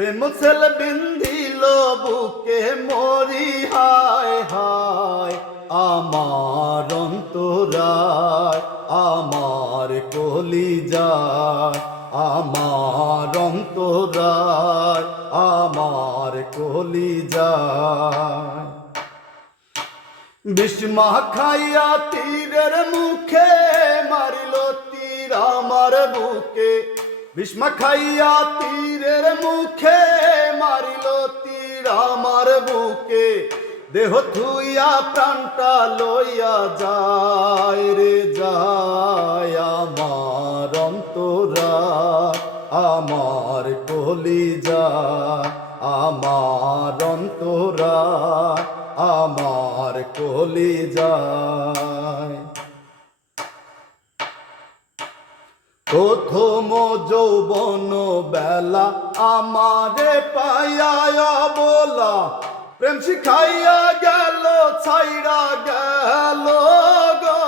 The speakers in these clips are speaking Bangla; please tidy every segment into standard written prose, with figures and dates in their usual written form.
প্রেম সেল বিন্ধিল বুকে মরি হায় হায় আমার অন্তরায় আমার কলিজায় আমার অন্তরায় আমার কলিজায় বিষ্মা খাইয়া তীরের মুখে মারিল তীর আমার বুকে বিষ্মা খাইয়া তীরের মুখে মারিল তীর আমার বুকে দেহ থুইয়া প্রাণটা লইয়া যায় রে যায় আমার অন্তরায় আমার কলিজায় আমার অন্তরায় আমার কলিজায় প্রথম যৌবন বেলা আমারে পাইয়া বলা প্রেম শিখাইয়া গেল ছাইরা গেল গো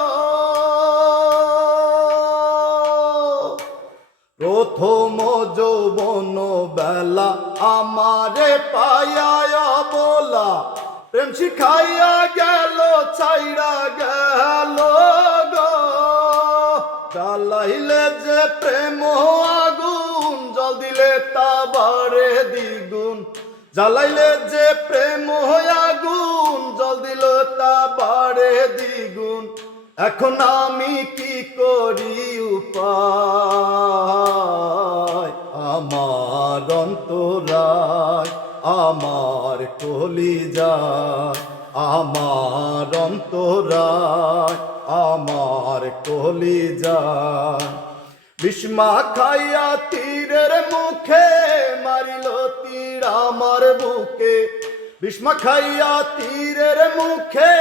প্রথম যৌবন বেলা আমারে পাইয়া বলা প্রেম শিখাইয়া গেল ছাইরা গেল গো জ্বালাইলে যে প্রেম আগুন জল দিলে তা বাড়ে দ্বিগুণ জ্বালাইলে যে প্রেম আগুন জল দিল তা বাড়ে দ্বিগুণ এখন আমি কি করি উপায় আমার অন্তরায় আমার কলিজায় আমার অন্তরায় আমার কলিজায় বিষ্মা খাইয়া তীরের মুখে মারিল তীর আমার বুকে বিষ্মা খাইয়া তীরের মুখে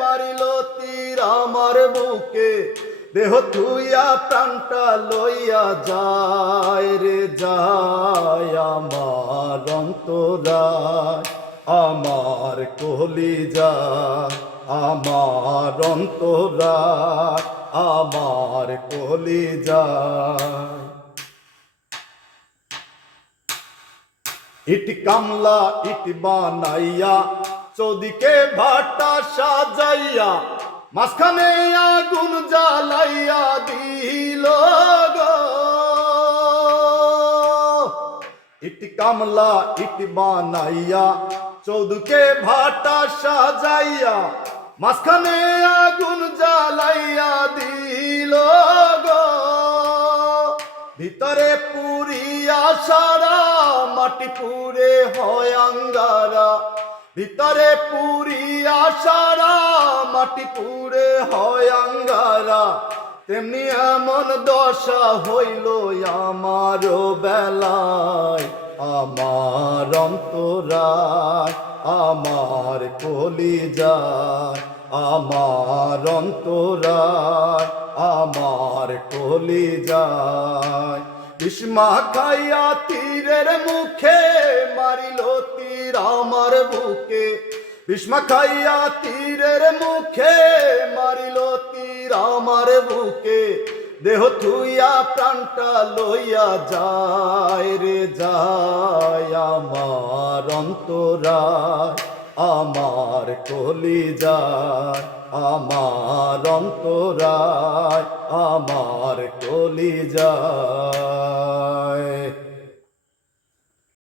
মারিল তীর আমার বুকে দেহ থুইয়া প্রাণটা লইয়া যায় রে যায় আমার অন্তরায় আমার কলিজায় আমার অন্তরায় আমার কলিজায় ইট কামলা ইট বানাইয়া চৌদিকে ভাটা সাজাইয়া মাঝখানে আগুন জ্বালাইয়া দিল গো ইট কামলা ইট বানাইয়া চৌদিকে ভাটা সাজাইয়া মাঝখানে আগুন জ্বালাইয়া দিল গো ভিতরে পুরিয়া সারা মাটি পুরে হয় আঙ্গারা ভিতরে পুরিয়া সারা মাটি পুরে হয় আঙ্গারা তেমনি এমন দশা হইল আমার বেলায় আমার অন্তরায় আমার কলিজায় আমার অন্তরায় আমার কলিজায় বিষ্মা খাইয়া তীরের মুখে মারিল তীর আমার বুকে বিষ্মা খাইয়া তীরের মুখে মারিল তীর আমার বুকে দেহ থুইয়া প্রাণটা লইয়া যায় রে যায় আমার অন্তরায় আমার কলিজায় আমার অন্তরায় আমার কলিজায়।